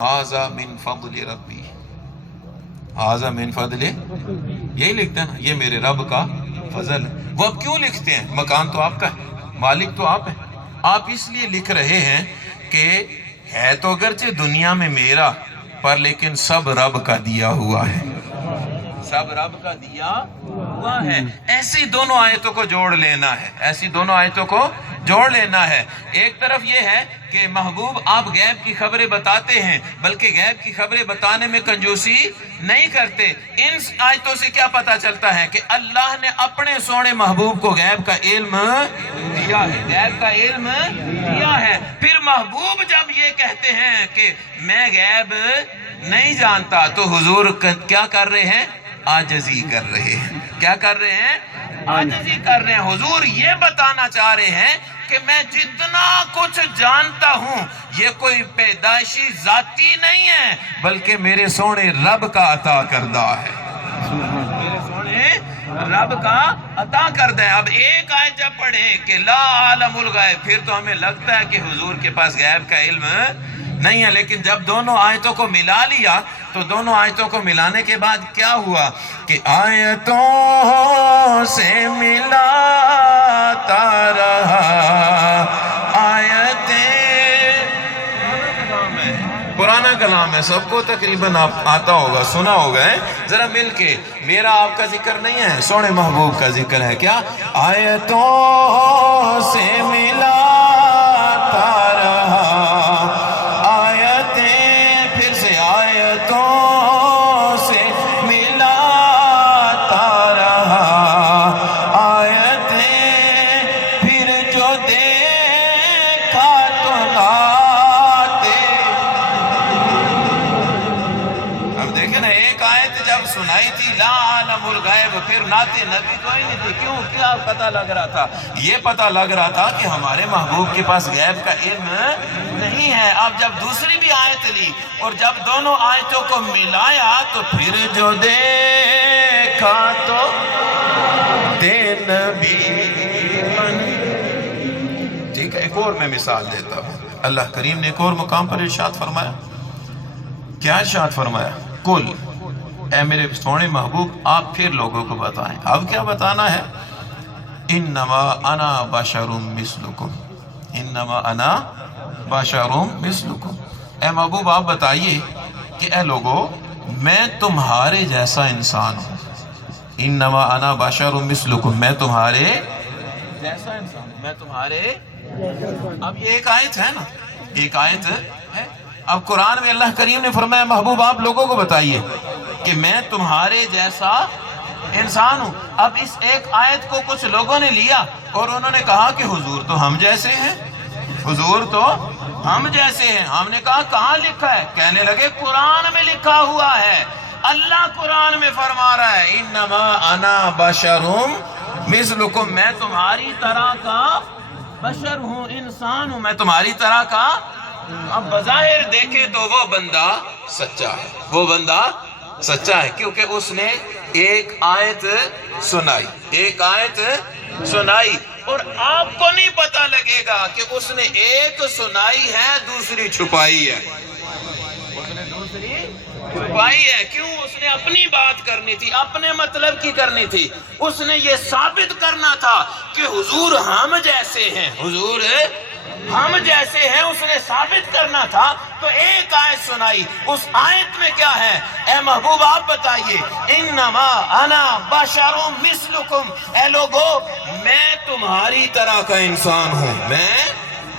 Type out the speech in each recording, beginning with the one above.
हाज़ा मिन फ़ज़्ल रब्बी, हाज़ा मिन फ़ज़्ल, यही लिखते हैं ना, ये मेरे रब का फजल है। वो अब क्यों लिखते हैं? मकान तो आपका है, मालिक तो आप हैं। आप इसलिए लिख रहे हैं कि है तो अगरचे दुनिया में मेरा, पर लेकिन सब रब का दिया हुआ है, सब रब का दिया हुआ है। ऐसी दोनों आयतों को जोड़ लेना है, ऐसी दोनों आयतों को जोड़ लेना है। एक तरफ ये है कि महबूब आप गैब की खबरें बताते हैं, बल्कि गैब की खबरें बताने में कंजूसी नहीं करते। इन आयतों से क्या पता चलता है कि अल्लाह ने अपने सोने महबूब को गैब का इल्म दिया है, गैब का इल्म दिया है। फिर महबूब जब ये कहते हैं कि मैं गैब नहीं जानता, तो हुजूर क्या कर रहे हैं? आजजी कर रहे हैं। क्या कर रहे हैं? आजजी कर रहे हैं। हुजूर ये बताना चाह रहे हैं कि मैं जितना कुछ जानता हूँ ये कोई पैदाइशी जाती नहीं है, बल्कि मेरे सोने रब का अता करदा है, मेरे सोने रब का अता करदा है। अब एक आयत जब पढ़े कि ला आलमुल गैब, फिर तो हमें लगता है कि हुजूर के पास गैब का इल्म नहीं है। लेकिन जब दोनों आयतों को मिला लिया, तो दोनों आयतों को मिलाने के बाद क्या हुआ कि आयतों से मिलाता रहा, आयतें पुराना कलाम है, सबको तकरीबन आता होगा, सुना होगा है। जरा मिलके, मेरा आपका जिक्र नहीं है, सोने महबूब का जिक्र है। क्या? आयतों से मिलाता रहा, सुनाई थी ला आलमुल गैब, फिर नाते नबी तो ही नहीं थी। क्यों? क्या पता लग रहा था? ये पता लग रहा था कि हमारे महबूब के पास गैब का इल्म नहीं है। अब जब दूसरी भी आयत ली और जब दोनों आयतों को मिलाया, तो फिर जो देखा तो नबी। ठीक है, एक और मैं मिसाल देता हूँ। अल्लाह करीम ने एक और मुकाम पर इरशाद फरमाया। क्या इरशाद फरमाया? कुल, ऐ मेरे सोने महबूब आप फिर लोगों को बताएं। अब क्या बताना है? इन्नमा अना बशरुम मिस्लुकुम, इन्नमा अना बशरुम मिस्लुकुम। ऐ महबूब आप बताइए कि ऐ लोगों, मैं तुम्हारे जैसा इंसान हूँ। इन्नमा अना बशरुम मिस्लुकुम, मैं तुम्हारे जैसा इंसान, मैं तुम्हारे। अब ये एक आयत है ना, एक आयत है। अब कुरान में अल्लाह करीम ने फरमाया महबूब आप लोगों को बताइए कि मैं तुम्हारे जैसा इंसान हूं। अब इस एक आयत को कुछ लोगों ने लिया और उन्होंने कहा कि हुजूर तो हम जैसे हैं, हुजूर तो हम जैसे हैं। हमने कहा कहाँ लिखा है? कहने लगे कुरान में लिखा हुआ है। अल्लाह कुरान में फरमा रहा है इन्नमा अना बशरुम मिस्लुकुम, मैं तुम्हारी तरह का बशर हूँ, इंसान हूँ, मैं तुम्हारी तरह का। अब बज़ाहिर देखे तो वो बंदा सच्चा है, वो बंदा सच्चा है, क्योंकि उसने एक आयत सुनाई, एक आयत सुनाई। और आपको नहीं पता लगेगा कि उसने एक सुनाई है, दूसरी छुपाई है, उसने दूसरी छुपाई है। क्यों? उसने अपनी बात करनी थी, अपने मतलब की करनी थी। उसने ये साबित करना था कि हुजूर हम जैसे हैं, हुजूर हम जैसे हैं, उसने साबित करना था। तो एक आयत सुनाई, उस आयत में क्या है? ए महबूब आप बताइए, इन्नमा अना बशरुम मिस्लुकुम, ए लोगो मैं तुम्हारी तरह का इंसान हूँ, मैं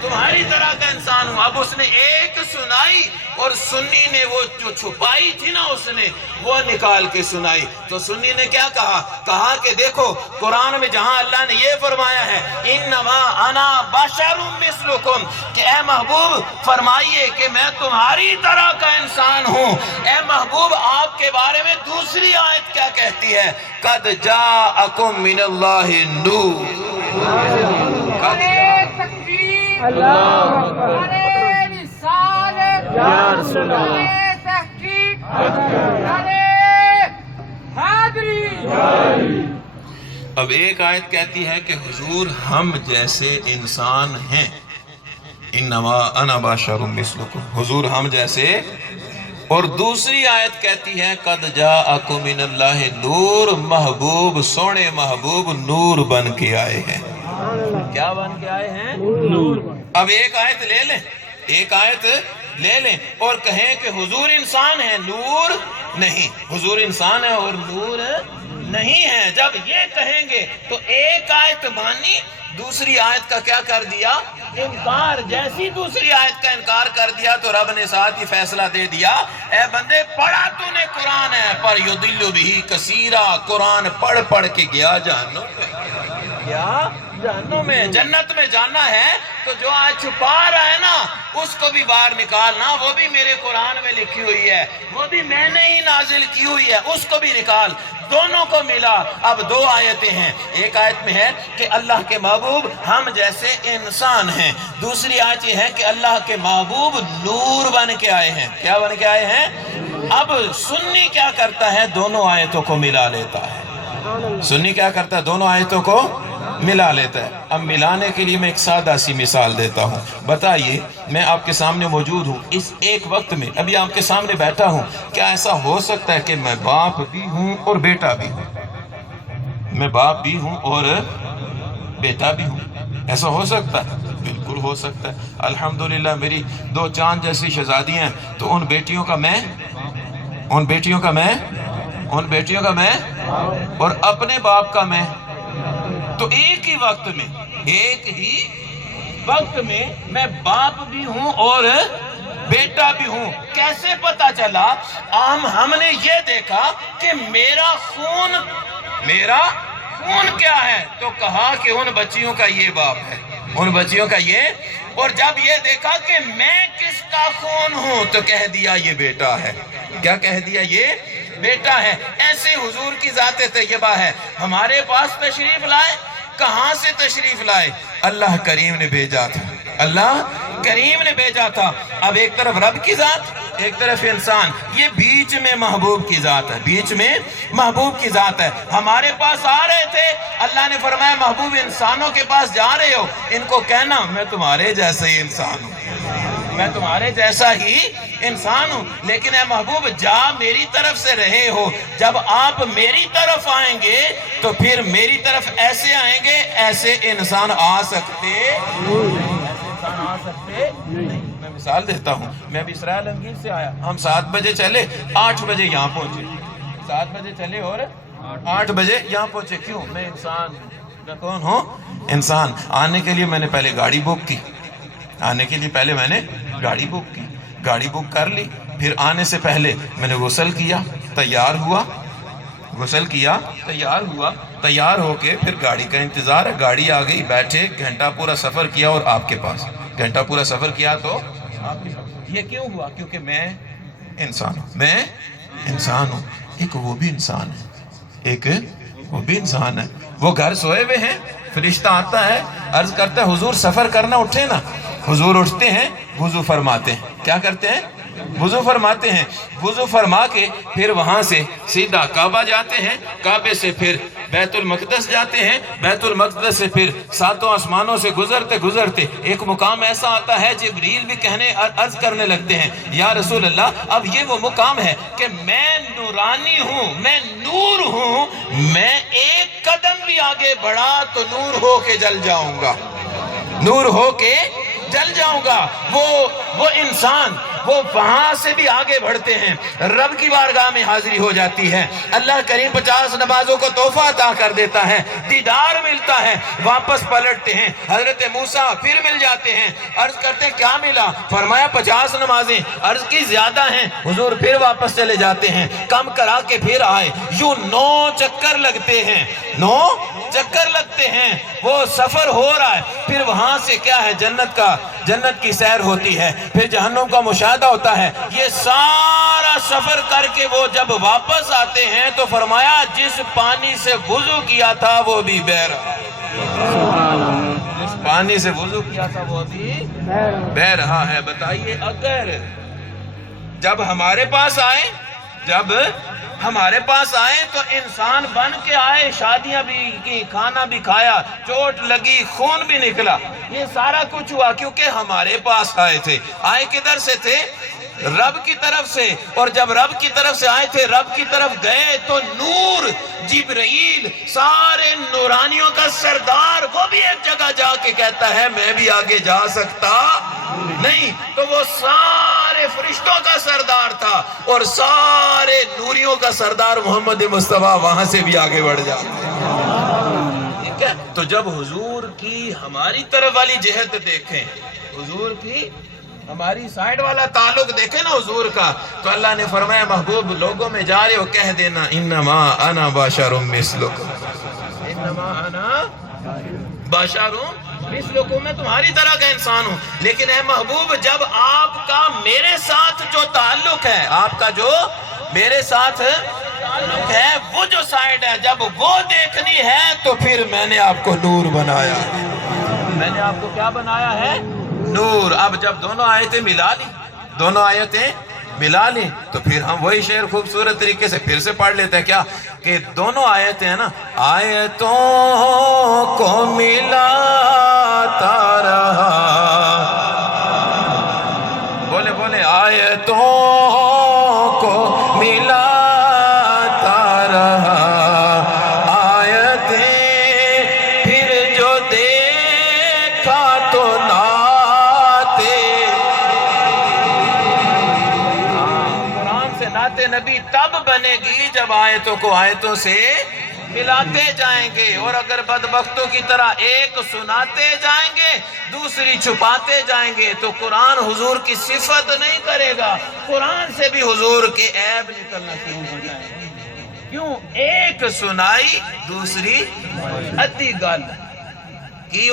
तुम्हारी तरह का इंसान हूँ। अब उसने एक सुनाई और सुन्नी ने वो जो छुपाई थी ना, उसने वो निकाल के सुनाई। तो सुन्नी ने क्या कहा? कहा कि देखो कुरान में जहां अल्लाह ने ये फरमाया है इन्नमा अना बशरुम मिस्लुकुम, कि ए महबूब फरमाइए कि मैं तुम्हारी तरह का इंसान हूँ। ए महबूब आपके बारे में दूसरी आयत क्या कहती है? कद जाअकुम मिनल्लाहि नूर, अब एक आयत कहती है कि हुजूर हम जैसे इंसान हैं, इन्नमा अना बशरुम मिस्लुकुम, हुजूर हम जैसे। और दूसरी आयत कहती है कद जाअकुम मिनल्लाहि नूर, महबूब सोने महबूब नूर बन के आए हैं। क्या बन के आए हैं? नूर। अब एक आयत ले लें, एक आयत ले लें और कहें कि हुजूर इंसान है नूर नहीं, हुजूर इंसान है और नूर नहीं है। जब ये कहेंगे तो एक आयत मानी, दूसरी आयत का क्या कर दिया? इनकार। जैसी दूसरी आयत का इनकार कर दिया तो रब ने साथ ही फैसला दे दिया, ए बंदे पढ़ा तूने कुरान है पर युदिल्लु बिही कसीरा, कुरान पढ़ पढ़ के गया जहन्नुम में। क्या? जहन्नुम में। जन्नत में जाना है तो जो आज छुपा रहा है ना उसको भी बाहर निकालना, वो भी मेरे कुरान में लिखी हुई है, वो भी मैंने ही नाजिल की हुई है, उसको भी निकाल। दोनों को मिला। अब दो आयतें हैं, एक आयत में है कि अल्लाह के महबूब हम जैसे इंसान हैं, दूसरी आयत ये है कि अल्लाह के महबूब नूर बन के आए हैं। क्या बन के आए हैं? अब सुन्नी क्या करता है? दोनों आयतों को मिला लेता है। सुन्नी क्या करता है? दोनों आयतों को मिला लेता है। अब मिलाने के लिए मैं एक सादा सी मिसाल देता हूँ। बताइए, मैं आपके सामने मौजूद हूँ इस एक वक्त में, अभी आपके सामने बैठा हूँ, क्या ऐसा हो सकता है कि मैं बाप भी हूँ और बेटा भी हूँ? मैं बाप भी हूँ और बेटा भी हूँ, ऐसा हो सकता है? बिल्कुल हो सकता है। अल्हम्दुलिल्लाह मेरी दो चांद जैसी शहजादियाँ हैं, तो उन बेटियों का मैं, उन बेटियों का मैं, उन बेटियों का मैं और अपने बाप का मैं, तो एक ही वक्त में, एक ही वक्त में मैं बाप भी हूं और बेटा भी हूं। कैसे पता चला? हमने ये देखा कि मेरा खून क्या है, तो कहा कि उन बच्चियों का ये बाप है, उन बच्चियों का ये। और जब ये देखा कि मैं किसका खून हूं तो कह दिया ये बेटा है। क्या कह दिया? ये बेटा है। ऐसे हुजूर की ज़ात तैयबा है। हमारे पास तशरीफ लाए, कहां से तशरीफ लाए? अल्लाह करीम ने भेजा था, अल्लाह करीम ने भेजा था। अब एक तरफ रब की ज़ात, एक तरफ इंसान, ये बीच में महबूब की ज़ात है, बीच में महबूब की ज़ात है। हमारे पास आ रहे थे, अल्लाह ने फरमाया महबूब इंसानों के पास जा रहे हो, इनको कहना मैं तुम्हारे जैसा ही इंसान हूँ, मैं तुम्हारे जैसा ही इंसान हूँ, लेकिन ए महबूब जा मेरी तरफ से रहे हो। जब आप मेरी तरफ आएंगे तो फिर मेरी तरफ ऐसे आएंगे, ऐसे इंसान आ सकते, इंसान आ सकते नहीं। मैं मिसाल देता हूँ, मैं भी इसराइल अंगीर से आया, हम 7 बजे चले, 8 बजे यहाँ पहुँचे, 7 बजे चले और 8 बजे यहाँ पहुँचे। क्यों? मैं इंसान, मैं कौन हूँ? इंसान। आने के लिए मैंने पहले गाड़ी बुक की, आने के लिए पहले मैंने गाड़ी बुक की, गाड़ी बुक कर ली, फिर आने से पहले मैंने गुस्ल किया, तैयार हुआ, गुस्ल किया, तैयार हुआ, तैयार होके फिर गाड़ी का इंतज़ार है, गाड़ी आ गई, बैठे, घंटा पूरा सफ़र किया और आपके पास, घंटा पूरा सफ़र किया तो आपके पास। ये क्यों हुआ? क्योंकि मैं इंसान हूँ, मैं इंसान हूँ। एक वो भी इंसान है, एक वो भी इंसान है। वो घर सोए हुए हैं, फरिश्ता आता है, अर्ज करता है हुजूर सफ़र करना, उठे ना। हुजूर उठते हैं, वुज़ू फरमाते हैं। क्या करते हैं? वुज़ू फरमाते हैं। वुज़ू फरमा के फिर वहाँ से सीधा काबा जाते हैं, काबे से फिर बैतुल मक़दस जाते हैं, बैतुल मक़दस से फिर 7 आसमानों से गुजरते गुजरते एक मुकाम ऐसा आता है, जिब्रील भी कहने अर्ज करने लगते हैं या रसूल अल्लाह, अब ये वो मुकाम है कि मैं नूरानी हूँ, मैं नूर हूँ, मैं एक कदम भी आगे बढ़ा तो नूर हो के जल जाऊँगा, नूर हो के जल जाऊंगा। वो इंसान, वो वहां से भी आगे बढ़ते हैं, रब की बारगाह में हाजिरी हो जाती है। अल्लाह करीम 50 नमाजों को तोहफा अता कर देता है, दीदार मिलता है, वापस पलटते हैं। हजरत मूसा फिर मिल जाते हैं, अर्ज करते हैं क्या मिला? फरमाया 50 नमाजें, अर्ज की ज्यादा हैं। हुजूर फिर वापस चले जाते हैं, कम करा के फिर आए, यूं 9 चक्कर लगते हैं, 9 चक्कर लगते हैं। वो सफर हो रहा है, फिर वहां से क्या है? जन्नत की सैर होती है, फिर जहन्नुम का मुशाहदा होता है। ये सारा सफर करके वो जब वापस आते हैं तो फरमाया जिस पानी से वुजू किया था वो भी बह रहा है, जिस पानी से वुजू किया था वो भी बह रहा है। बताइए, अगर जब हमारे पास आए, जब ہمارے پاس آئے تو انسان بن کے آئے، شادیاں بھی کی، کھانا بھی کھایا، چوٹ لگی، خون بھی نکلا، یہ سارا کچھ ہوا کیونکہ ہمارے پاس آئے تھے۔ آئے کدھر سے تھے؟ رب کی طرف سے، اور جب رب کی طرف سے آئے تھے، رب کی طرف گئے تو نور جبرائیل سارے نورانیوں کا سردار، وہ بھی ایک جگہ جا کے کہتا ہے میں بھی آگے جا سکتا نہیں، تو وہ سارے فرشتوں کا سردار تھا اور سارے نوریوں کا سردار محمد مصطفیٰ وہاں سے بھی آگے بڑھ جاتا ہے۔ تو جب حضور کی ہماری طرف والی جہت دیکھیں، حضور کی ہماری سائیڈ والا تعلق دیکھیں نا حضور کا، تو اللہ نے فرمایا محبوب لوگوں میں جا رہے ہو کہہ دینا انما انا بشر مثلکم، انما انا بشر مثلکم، میں تمہاری طرح کا انسان ہوں۔ لیکن اے محبوب جب آپ کا میرے ساتھ جو تعلق ہے، آپ کا جو میرے ساتھ تعلق ہے، وہ جو سائیڈ ہے، جب وہ دیکھنی ہے تو پھر میں نے آپ کو نور بنایا، میں نے آپ کو کیا بنایا ہے؟ نور۔ اب جب دونوں آیتیں ملا لی، دونوں آیتیں ملا لی، تو پھر ہم وہی شعر خوبصورت طریقے سے پھر سے پڑھ لیتے ہیں کیا کہ دونوں آیتیں ہیں نا، آیتوں کو ملاتا رہا، بولے بولے آیتوں کو ملاتا رہا، آیتیں پھر جو دیکھا تو نعت نبی تب بنے گی جب آیتوں کو آیتوں سے ملاتے جائیں گے، اور اگر بدبختوں کی طرح ایک سناتے جائیں گے دوسری چھپاتے جائیں گے تو قرآن حضور کی صفت نہیں کرے گا، قرآن سے بھی حضور کے عیب نکلنا شروع ہو جائیں گے۔ کیوں؟ ایک سنائی دوسری ادھی گل کی